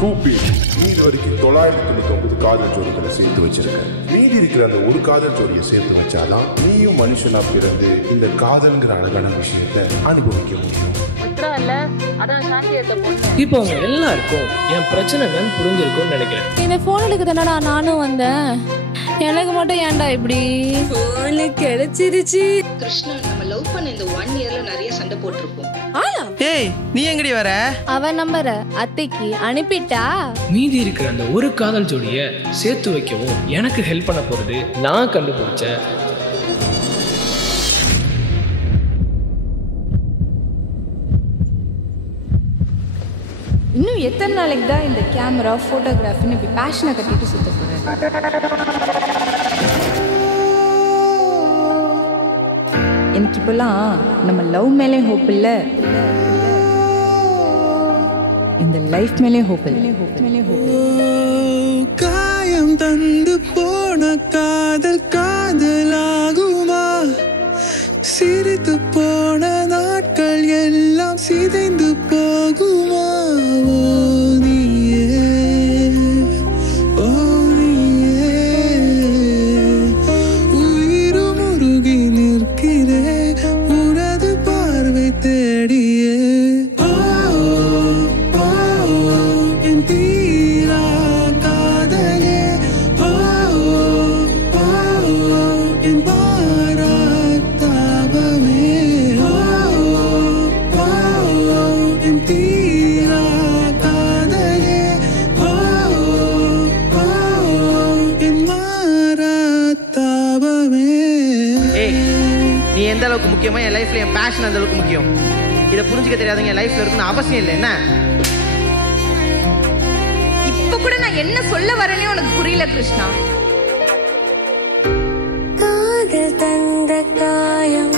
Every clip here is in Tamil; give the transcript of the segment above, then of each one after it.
கூப்பிடு. நீ இது வரைக்கும் 999 காதல் ஜோடிகளை சேர்த்து வச்சிருக்க. மீதி இருக்கிற அந்த ஒரு காதல் ஜோடியை சேர்த்து வச்சாதான் நீயும் மனுஷனா பிறந்து இந்த காதல்ங்கிற அழகான விஷயத்தை அனுபவிக்க முடியும். இப்போ அவங்க எல்லாருக்கும் என் பிரச்சனைகள் புரிஞ்சிருக்கும்னு நினைக்கிறேன். இந்த போன் எடுக்கிறதுனால நானும் வந்தேன். எனக்கு மட்டும் ஏன்டா இப்படி போன் கிடைச்சிருச்சு? கிருஷ்ணா, நம்ம லவ் பண்ண இந்த 1 இயர்ல நிறைய சண்டை போட்டுருப்போம். ஏய், நீ எங்கடி வர? அவன் நம்பரை அத்தைக்கு அனுப்பிட்டா. மீதி இருக்கிற அந்த ஒரு காதல் ஜோடியை சேர்த்து வைக்கவும் எனக்கு ஹெல்ப் பண்ண போறது நான் கண்டுபிடிச்சேன். இன்னும் எத்தனை நாளைக்கு தான் இந்த கேமரா போட்டோகிராஃபின்னு இப்படி பேஷனை கட்டிட்டு சுத்த போறேன்? எனக்கு இப்பெல்லாம் நம்ம லவ் மேலே ஹோப் இல்ல, இந்த லைஃப் மேலே ஹோப் இல்லை. காயம் தந்து போன காதல் காதலாகுமா? சிரித்து போன நாட்கள் எல்லாம் சிதைந்து போகுமா? எந்த அளவுக்கு முக்கியமோ என் லைஃப்ல என் பேஷன் அந்த அளவுக்கு முக்கியம். இதை புரிஞ்சுக்க தெரியாதவங்க என் லைஃப்ல இருக்குன்னு அவசியம் இல்லை. என்ன இப்ப கூட நான் என்ன சொல்ல வரேனே உனக்கு புரியல கிருஷ்ணா. காதல் தந்த காயம்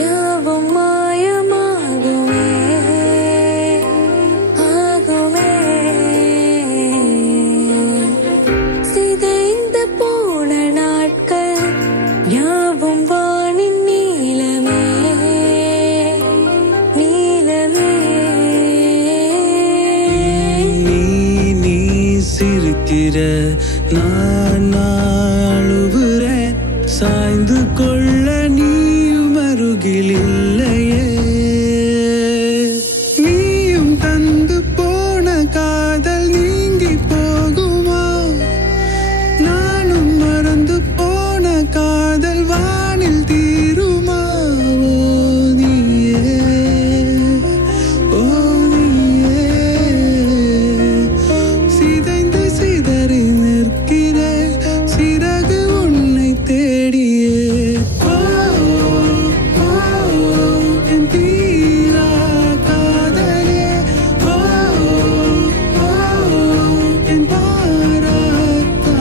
யாவும் மாயமாகுமே, ஆகுமே. சிதைந்த போன நாட்கள் யாவும் வானின் நீலமே, நீலமே. நீ சிரிக்கிற நான் அழுவுறேன். சாய்ந்து கொள்ள நீயும் அருகில் இல்லையே. நீயும் தந்து போன காதல் நீங்கி போகுமா? நானும் மறந்து போன காதல் வானில் தீருமா? சிதைந்து சிதறி நிற்கிற சிறகு உன்னை தேடியே. என் தீரா காதலே, என் பாராத்தாபமே.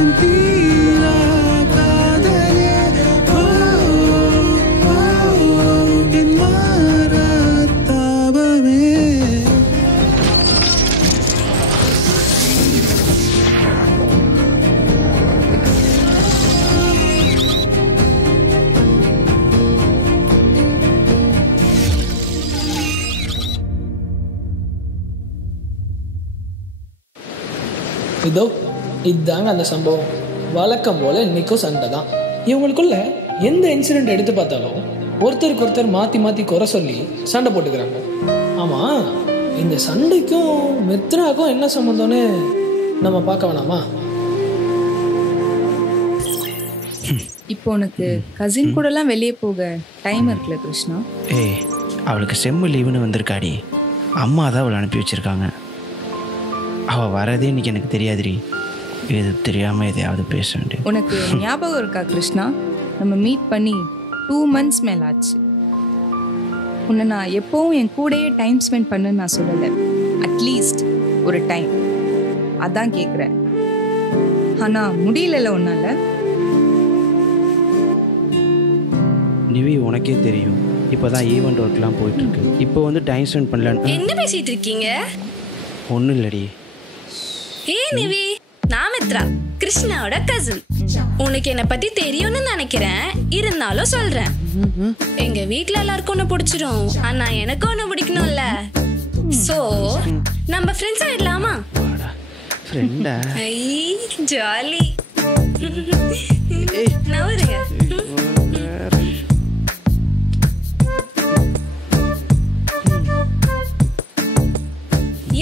என் தீரா காதலே, என் மாறாத்தாபமே. இதோ இதுதாங்க அந்த சம்பவம். வழக்கம் போல இன்னைக்கும் சண்டை தான். இவங்களுக்குள்ள எந்த இன்சிடென்ட் எடுத்து பார்த்தாலும் ஒருத்தருக்கு ஒருத்தர் மாற்றி மாற்றி குறை சொல்லி சண்டை போட்டுக்கிறாங்க. ஆமாம், இந்த சண்டைக்கும் மித்ராக்கும் என்ன சம்மந்தம்னு நம்ம பார்க்க வேணாமா? இப்போ உனக்கு கசின் கூடலாம் வெளியே போக டைம் இருக்குல்ல கிருஷ்ணா? ஏய், அவளுக்கு செம்மு லீவுன்னு வந்திருக்காடி. அம்மா தான் அவளை அனுப்பி வச்சுருக்காங்க. அவள் வரதே இன்னைக்கு எனக்கு தெரியாதுடி. இது தெரியாமல் எதையாவது பேச வேண்டிய. உனக்கு ஞாபகம் இருக்கா கிருஷ்ணா, நம்ம மீட் பண்ணி 2 months மேல ஆச்சு. உன்னை நான் எப்போவும் என் கூடயே டைம் ஸ்பெண்ட் பண்ணுன்னு நான் சொல்லலை. அட்லீஸ்ட் ஒரு டைம் அதான் கேட்குறேன். ஆனால் முடியல உன்னால. நிவி, உனக்கே தெரியும், இப்போ தான் ஈவெண்ட் ஒர்க்லாம் போயிட்டுருக்கு. இப்போ வந்து டைம் ஸ்பெண்ட் பண்ணலான்னு. என்ன பேசிட்டு இருக்கீங்க? ஒன்றும் இல்லடி. ஏ நிவி, நான் மித்ரா, கிருஷ்ணாவோட கசின். உனக்கு என்ன பத்தி தெரியும்னு நினைக்கிறேன், இருந்தாலும் சொல்றேன். எங்க வீட்ல எல்லாருக்கும் ஒண்ணு பிடிச்சிரும், ஆனா எனக்கு ஒண்ணு பிடிக்கணும்ல. சோ நம்ம ஃப்ரெண்ட்ஸ் ஆயிடலாமா? ஃப்ரெண்டா? ஐ ஜாலி. நவருங்க.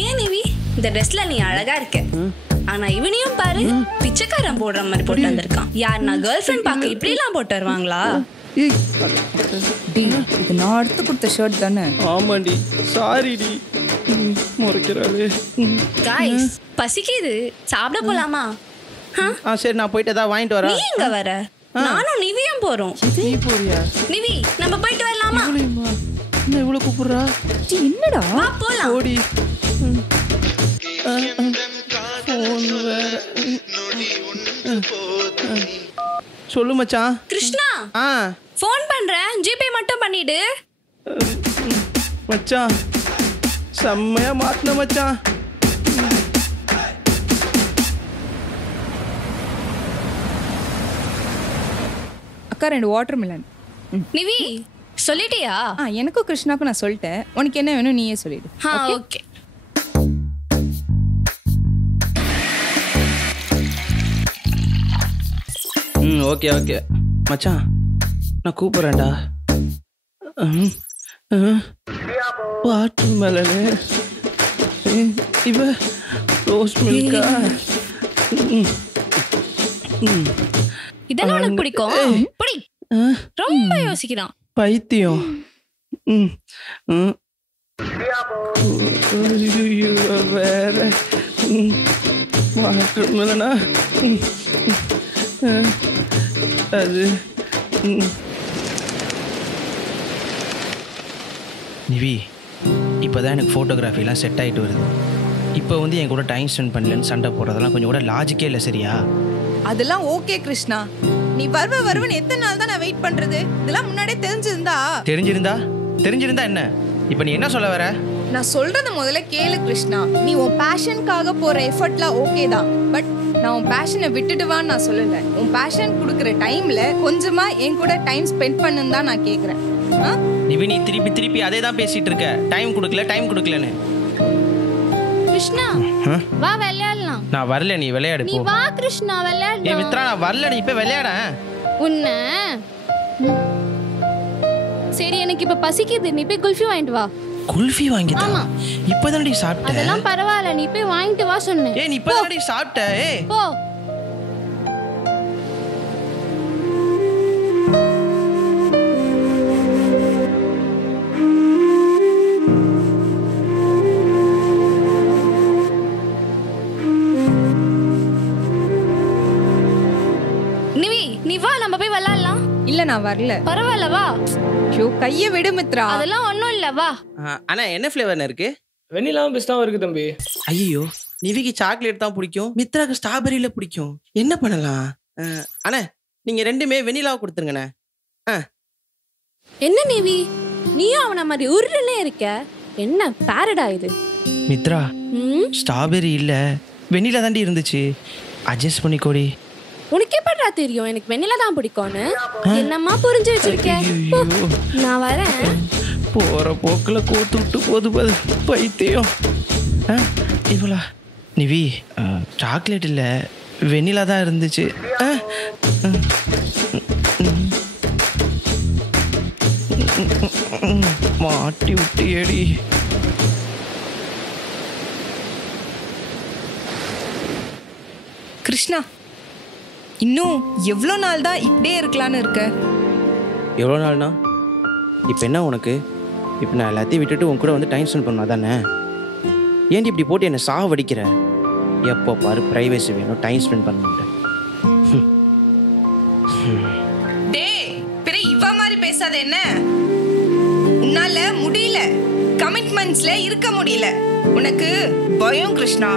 ஏன் நிவி, இந்த ட்ரெஸ்ல நீ அழகா இருக்க. ஆனா இவனையும் பாரு, பிச்சைக்காரன் போடுற மாதிரி போட்டு வந்திருக்கான். யார் நான் கேர்ள் ஃப்ரெண்ட் பார்க்க இப்படி எல்லாம் போட்டு வருவாங்களா? டி, இது நான் எடுத்து கொடுத்த ஷர்ட் தானே? ஆமாண்டி, சாரிடி. முறைக்கிறாளே. காய்ஸ், பசிக்குது, சாப்பிட போலாமா? சரி, நான் போயிட்டு ஏதாவது வாங்கிட்டு வரேன். நீ எங்க வர? நானும் நிவியும் போறோம். நீ போறியா? நிவி, நம்ம போயிட்டு வரலாமா? என்ன இவ்வளவு கூப்பிடுறா? என்னடா? வா போலாம். ஓடி. சொல்லு மச்சான். கிருஷ்ணா, ஃபோன் பண்றேன், ஜிபே மட்டும் பண்ணிடு. மச்சான் செம்மையா மாட்டின மச்சான். அக்கா 2 வாட்டர் மிலன். நிவி சொல்லிட்டியா? எனக்கும் கிருஷ்ணாக்கும் நான் சொல்லிட்டேன். உனக்கு என்ன வேணும் நீயே சொல்லிடு. ஓகே. ஓகே ஓகே மச்சான், நான் கூப்பிட்றேன்டா. வாட்டர் மெலனு, இவ ரோஸ் மில்கா. இதெல்லாம் உனக்கு பிடிக்கும்? பிடி. ரொம்ப யோசிக்கிறான் பைத்தியம். வேற வாட்டர் மெலனா அது. நிவி, இப்போதான் எனக்கு ஃபோட்டோகிராஃபிலாம் செட் ஆகிட்டு வருது. இப்போ வந்து என் கூட டைம் ஸ்பெண்ட் பண்ணலன்னு சண்டை போடுறதெல்லாம் கொஞ்சம் கூட லாஜிக்கே இல்லை. சரியா? அதெல்லாம் ஓகே கிருஷ்ணா, நீ வருவன்னு எத்தனை நாள் தான் நான் வெயிட் பண்றது? இதெல்லாம் முன்னாடியே தெரிஞ்சிருந்தா என்ன? இப்போ நீ என்ன சொல்ல வர? நான் சொல்றத முதல்ல கேளு கிருஷ்ணா. நீ உன் பேஷனுக்காக போற எஃபர்ட்லாம் ஓகே தான், பட் நான் உன் பேஷனை விட்டுடுவான்னு நான் சொல்லல. உன் பேஷன் கொடுக்குற டைம்ல கொஞ்சமா என் கூட டைம் ஸ்பெண்ட் பண்ணுன்னு தான் நான் கேட்குறேன். நிவி, நீ திருப்பி அதே தான் பேசிட்டு இருக்க. டைம் கொடுக்கலன்னு. கிருஷ்ணா, வா விளையாடலாம். நான் வரல, நீ விளையாடு போ. நீ வா கிருஷ்ணா, விளையாடு. ஏய் மித்ரா, நான் வரல, நீ இப்ப விளையாட. உன்ன சரி, எனக்கு இப்ப பசிக்குது, நீ போய் குல்ஃபி வாங்கிட்டு வா. குல்ஃபி வாங்கிட்டா? ஆமா. இப்பதானடி சாப்பிட்ட. அதெல்லாம் பரவாயில்ல, நீ போய் வாங்கிட்டு வா சொன்னேன். ஏய், நீ இப்பதானடி சாப்பிட்ட. ஏய் போ. நிவி, நீ வா, நம்ம போய் விளையாடலாம். இல்ல, நான் வரல. பரவாயில்ல, வா. ஐயோ, கையை விடு மித்ரா. அதெல்லாம் ஒண்ணும் இல்ல, வா. அண்ணா, என்ன ஃப்ளேவர்ல இருக்கு? வெண்ணிலாவும் பிஸ்தாவும் இருக்கு தம்பி. ஐயோ, நிவிக்கு சாக்லேட் தான் பிடிக்கும், மித்ராக்கு ஸ்ட்ராபெரியில பிடிக்கும். என்ன பண்ணலாம்? அண்ணா, நீங்க ரெண்டுமே வெண்ணிலாவை கொடுத்துருங்கண்ணே. என்ன நிவி, நீயும் அவன மாதிரி உருளே இருக்க. என்ன பாரடா இது? மித்ரா, ஸ்ட்ராபெரி இல்ல, வெண்ணிலா தாண்டி இருந்துச்சு. அட்ஜஸ்ட் பண்ணிக்கோடி. உனக்கு எப்படா தெரியும் எனக்கு வெண்ணிலா தான் பிடிக்கும்னு? என்னம்மா புரிஞ்சு வச்சிருக்கேன். நான் வரேன். போற போக்குல கோத்து விட்டு போது பைத்தியம். இவ்வளோ நிவி, சாக்லேட் இல்லை, வெண்ணிலா தான் இருந்துச்சு. மாட்டி விட்டியடி. கிருஷ்ணா, இன்னும் எவ்வளோ நாள் தான் இப்படியே இருக்கலான்னு இருக்க? எவ்வளோ நாள்னா இப்போ என்ன உனக்கு? இப்போ நான் எல்லாத்தையும் விட்டுட்டு உன் கூட வந்து டைம் ஸ்பெண்ட் பண்ணா தானே? ஏன்டி இப்படி போட்டு என்னை சாவடிக்கிற? எப்போ பாரு ப்ரைவசி வேணும், டைம் ஸ்பெண்ட் பண்ண மாட்டேன். இவ மாதிரி பேசாத. என்ன உன்னால முடியல, கமிட்மெண்ட்ஸ்ல இருக்க முடியல. உனக்கு பயம் கிருஷ்ணா.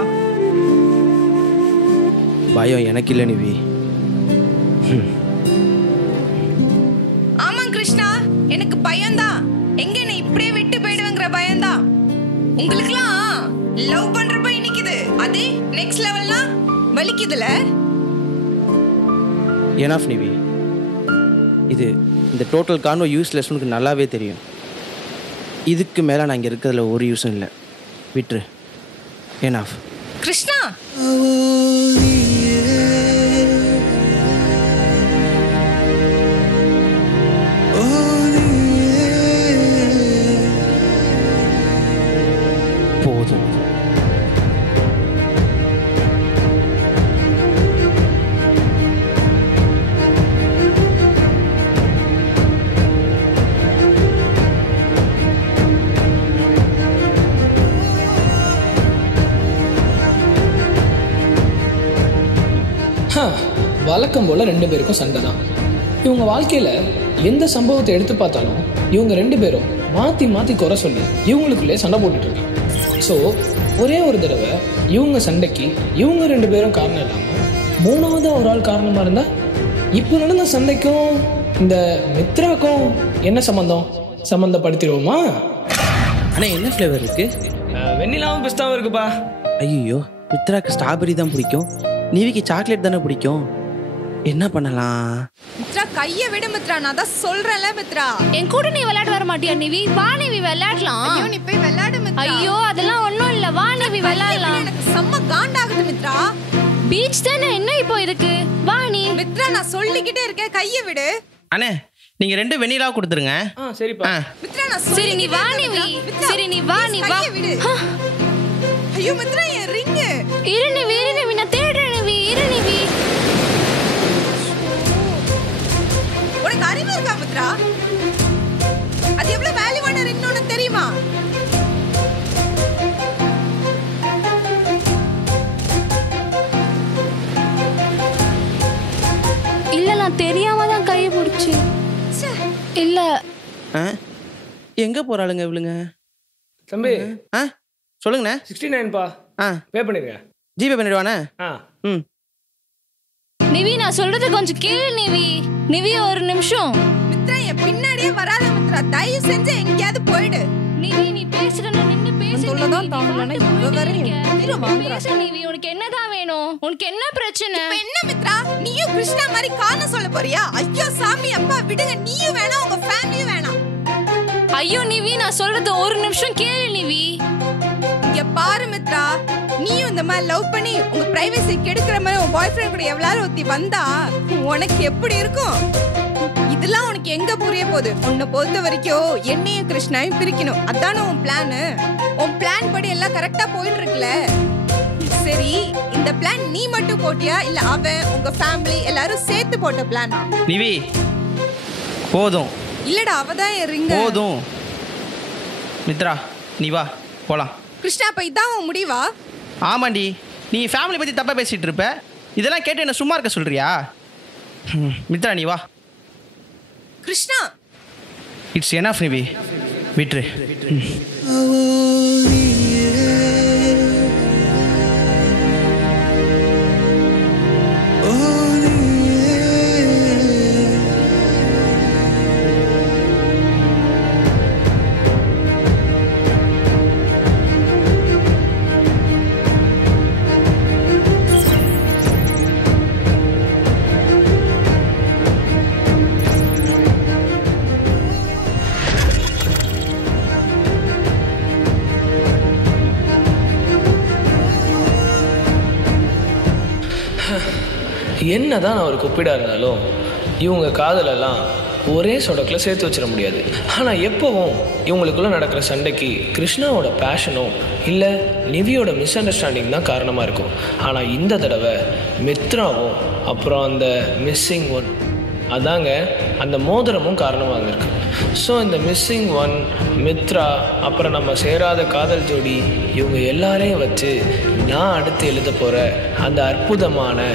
பயம் எனக்கு இல்லை நிவி. ஆமா கிருஷ்ணா, எனக்கு பயம்தான். எங்க என்ன இப்படியே விட்டு போயிடுவேங்கிற பயம்தான். உங்களுக்குலாம் லவ் பண்றப்ப இன்னைக்குது, அதே நெக்ஸ்ட் லெவல்னா வலிக்குதுல? எனஃப் நிவி, இந்த டோட்டல் கான்வோ யூஸ்லெஸ் உனக்கு நல்லாவே தெரியும். இதுக்கு மேலே நான் இங்கே இருக்கிறதுல ஒரு யூஸும் இல்லை. விட்டுரு. எனஃப். கிருஷ்ணா, போதும். வழக்கம் போல் 2 பேருக்கும் சண்டை தான். இவங்க வாழ்க்கையில் எந்த சம்பவத்தை எடுத்து பார்த்தாலும் இவங்க 2 பேரும் மாற்றி மாற்றி குறை சொல்லி இவங்களுக்குள்ளே சண்டை போட்டுட்ருக்காங்க. ஸோ ஒரே ஒரு தடவை இவங்க சண்டைக்கு இவங்க 2 பேரும் காரணம் இல்லாமல் 3வது ஒரு ஆள் காரணமாக இருந்தால் இப்போ நடந்த சண்டைக்கும் இந்த மித்ராக்கும் என்ன சம்மந்தப்படுத்திடுவோமா? ஆனால் என்ன ஃப்ளேவர் இருக்கு? வெண்ணிலாவும் பிஸ்தாவும் இருக்குப்பா. ஐயோ, மித்ராக்கு ஸ்ட்ராபெரி தான் பிடிக்கும், நிவிக்கு சாக்லேட் தானே பிடிக்கும். என்ன பண்ணலாம்? மித்ரா கைய விடு மித்ரா, நான் தான் சொல்றேன்ல மித்ரா. என் கூட நீ விளையாட வர மாட்டியா நிவி? வா நிவி விளையாடலாம். ஐயோ நீ போய் விளையாடு மித்ரா. ஐயோ அதெல்லாம் ஒண்ணும் இல்ல, வா நிவி விளையாடலாம். எனக்கு செம்ம காண்டாகுது மித்ரா. பீச் தானே, என்ன இப்போ இதுக்கு? வா நீ. மித்ரா நான் சொல்லிக்கிட்டே இருக்கேன், கைய விடு. அண்ணே நீங்க 2 வெண்ணிலா கொடுத்துருங்க. சரிப்பா. மித்ரா நான் சரி நீ வா நிவி. சரி நீ வா நீ வா. ஐயோ மித்ரா என் ரிங். இரு நிவி நான் தேடுறேன் நிவி. இரு நிவி. உனக்கு அறிவு இருக்கா மித்ரா? அது எவ்வளவு வேல்யூவான ரிங்னு தெரியுமா? இல்ல நான் தெரியாம தான் கையை பிடிச்சு. இல்ல எங்கே போகிறாளுங்க இவளுங்க? தம்பி சொல்லுங்கண்ணே. 69பா. பே பண்ணிருங்க. ஜிபே பண்ணிடுவானே? ம். நிவி நான் சொல்றது கொஞ்சம் கேளு நிவி. நிவி ஒரு நிமிஷம். மித்ரா என் பின்னாடியே வராத மித்ரா, தயவு செஞ்சு எங்கேயாவது போயிடு. நிவி நீ பேசுற, நான் நின்னு பேசு. சொல்லதான் தாங்கலனா இவ வேற நிற வாங்குறா. பேசு நிவி, உனக்கு என்னதான் வேணும்? உனக்கு என்ன பிரச்சனை? இப்ப என்ன மித்ரா, நீயும் கிருஷ்ணா மாதிரி காண சொல்ல போறியா? ஐயோ சாமி அப்பா விடுங்க, நீயும் வேணாம் உங்க ஃபேமிலியும் வேணாம். ஐயோ நிவி நான் சொல்றது ஒரு நிமிஷம் கேளு நிவி. இங்க பாரு மித்ரா, நீயும் இந்த மாதிரி லவ் பண்ணி உங்க பிரைவசி கெடுக்கிற மாதிரி உன் பாய் ஃப்ரெண்ட் கூட எவ்வளவு ஒத்தி வந்தா உனக்கு எப்படி இருக்கும்? இதெல்லாம் உனக்கு எங்க புரிய போகுது? உன்னை பொறுத்த வரைக்கும் என்னையும் கிருஷ்ணாவையும் பிரிக்கணும், அதானே உன் பிளானு? உன் பிளான் படி எல்லாம் கரெக்டா போயிட்டு இருக்குல்ல? சரி, இந்த பிளான் நீ மட்டும் போட்டியா இல்ல அவன் உங்க ஃபேமிலி எல்லாரும் சேர்த்து போட்ட பிளானா? நிவி போதும். இல்லடா அவதான் ரிங். போதும் மித்ரா, நீ வா போலாம். கிருஷ்ணா அப்ப இதான் உன் முடிவா? ஆமாண்டி, நீ ஃபேமிலி பற்றி தப்பாக பேசிகிட்டு இருப்ப. இதெல்லாம் கேட்டு என்ன சும்மா இருக்க சொல்கிறியா? மித்ரா நீ வா. கிருஷ்ணா இட்ஸ் எனஃப் நிவி, விட்ரு. என்னதான் அவர் குப்பிடா இருந்தாலும் இவங்க காதலெல்லாம் ஒரே சொடக்கில் சேர்த்து வச்சிட முடியாது. ஆனால் எப்போவும் இவங்களுக்குள்ளே நடக்கிற சண்டைக்கு கிருஷ்ணாவோட பேஷனும் இல்லை நிவியோட மிஸ் அண்டர்ஸ்டாண்டிங் தான் காரணமாக இருக்கும். ஆனால் இந்த தடவை மித்ராவும் அப்புறம் அந்த மிஸ்ஸிங் ஒன், அதாங்க அந்த மோதிரமும் காரணமாக இருக்கு. ஸோ இந்த மிஸ்ஸிங் ஒன், மித்ரா, அப்புறம் நம்ம சேராத காதல் ஜோடி, இவங்க எல்லாரையும் வச்சு நான் அடுத்து எழுத போகிற அந்த அற்புதமான